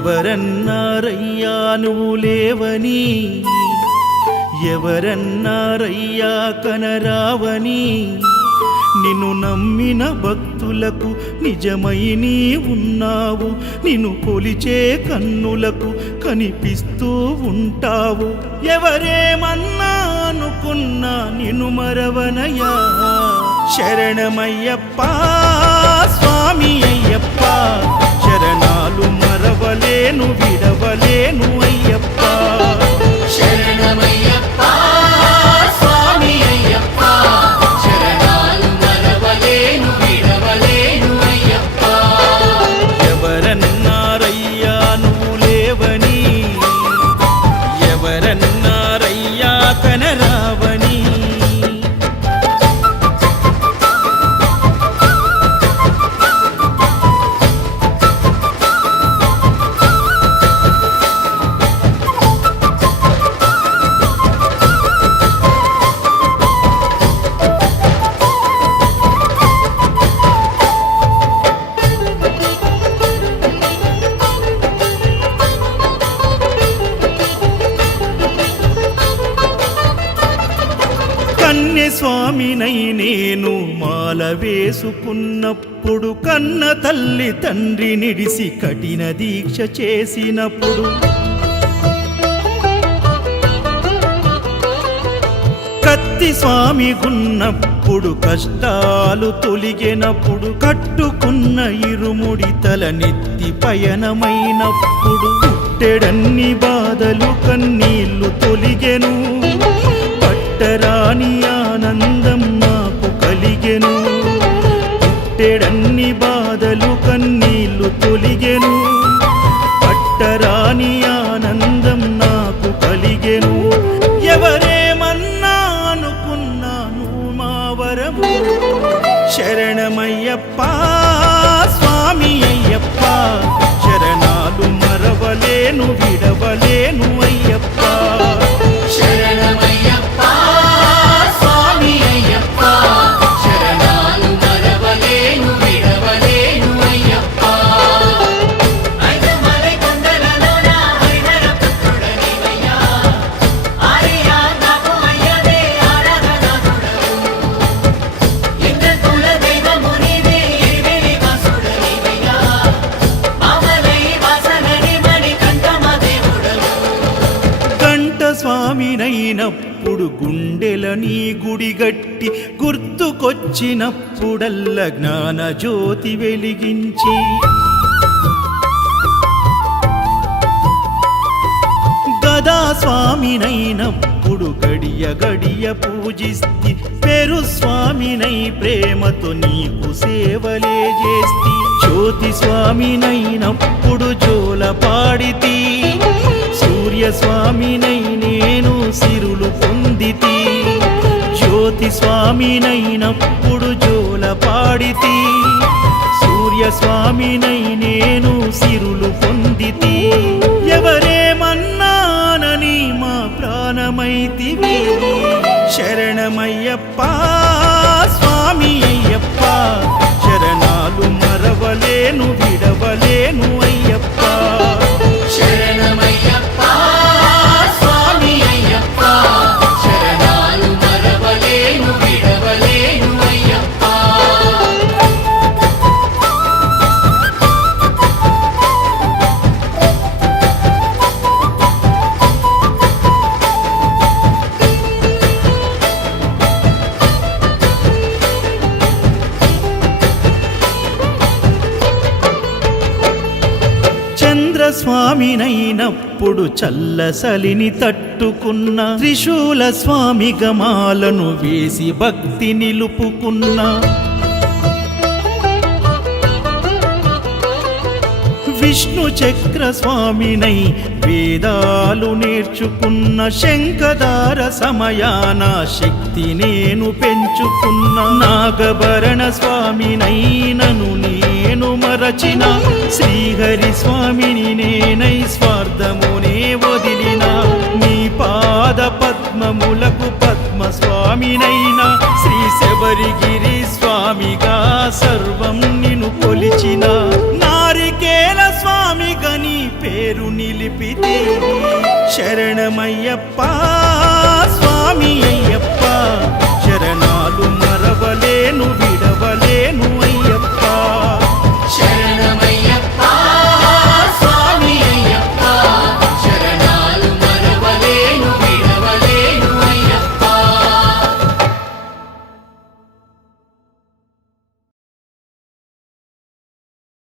ఎవరన్నారయ్యా నువ్వు లేవని, ఎవరన్నారయ్యా కనరావని, నిన్ను నమ్మిన భక్తులకు నిజమై నీ ఉన్నావు, నిన్ను కొలిచే కన్నులకు కనిపిస్తూ ఉంటావు. ఎవరేమన్నా అనుకున్నా నిన్ను మరవనయ్యా. శరణమయ్యప్ప స్వామి అయ్యప్ప, శరణాలు మరవలేను విడవలేను అయ్యప్ప. శరణమయ్యప్ప స్వామి అయ్యప్ప, శరణాలు మరవలేను విడవలేను అయ్యప్ప. ఎవరన్నారయ్యా నువ్వు లేవని, ఎవరన్నారయ్యా కనరావని. స్వామినై నేను మాల వేసుకున్నప్పుడు, కన్న తల్లి తండ్రి నిడిసి కఠిన దీక్ష చేసినప్పుడు, కత్తి స్వామి గున్నప్పుడు కష్టాలు తొలిగినప్పుడు, కట్టుకున్న ఇరుముడి తల నెత్తి పయనమైనప్పుడు, పుట్టెడన్ని బాధలు కన్నీళ్లు తొలిగెను, పట్టరాని ఆనందం నాకు కలిగెను. పుట్టెడన్ని బాధలు కన్నీళ్లు తొలిగెను, పట్టరాని ఆనందం నాకు కలిగెను. ఎవరేమన్నా అనుకున్నాను మా వరము. శరణమయ్యప్ప స్వామి అయ్యప్ప, శరణాలు మరవలేను విడవలేను అయ్యప్ప. శరణమయ్యప్ప స్వామి అయ్యప్ప, శరణాలు మరవలేను విడవలేను అయ్యప్ప. ఐదమలై కొండలలోన హరిహర పుత్రుడనివయ్యా, ఆర్యా నాకు అయ్యవే ఆరాధనాథుడవు. లింగ కుల దైవము నీవే ఎరివెలి వాసుడనివయ్యా, మామలై వాసనని మణికంఠమ దేవుడవు. కంఠ స్వామినైనప్పుడు గుండెల నీ గుడిగట్టి, గుర్తుకొచ్చినప్పుడల్ల జ్ఞాన జ్యోతి వెలిగించి, గదా స్వామినైనప్పుడు గడియ గడియ పూజిస్తి, పెరు స్వామినై ప్రేమతో నీకు సేవలే చేస్తి. జ్యోతి స్వామినైనప్పుడు జోల పాడితి, సూర్య స్వామినై నేను సిరులు పొందితి. జ్యోతి స్వామినైనప్పుడు జోల పాడితి, సూర్య స్వామినై నేను సిరులు పొందితి. ఎవరేమన్నానని మా ప్రాణమైతివి. శరణమయ్యప్ప స్వామి అయ్యప్ప, శరణాలు మరవలేను విడవలేను అయ్యప్ప. శరణమయ్యప్ప స్వామి అయ్యప్ప, శరణాలు మరవలేను విడవలేను అయ్యప్ప. స్వామినైనప్పుడు చల్లసలిని తట్టుకున్న, త్రిశూల స్వామి గమాలను వేసి భక్తి నిలుపుకున్న, విష్ణు చక్ర స్వామినై వేదాలు నేర్చుకున్న, శంఖదార సమయాన శక్తి నేను పెంచుకున్న, నాగభరణ స్వామినైనను నేను మరచిన, శ్రీహరి స్వామిని నేనై స్వార్థమునే వదిలిన, నీ పాద పద్మములకు పద్మ స్వామినైనా, శ్రీ శబరిగిరి స్వామిగా సర్వం నిన్ను కొలిచిన, నారికేల స్వామిగా నీ పేరు నిలిపితి శరణమయ్యప్ప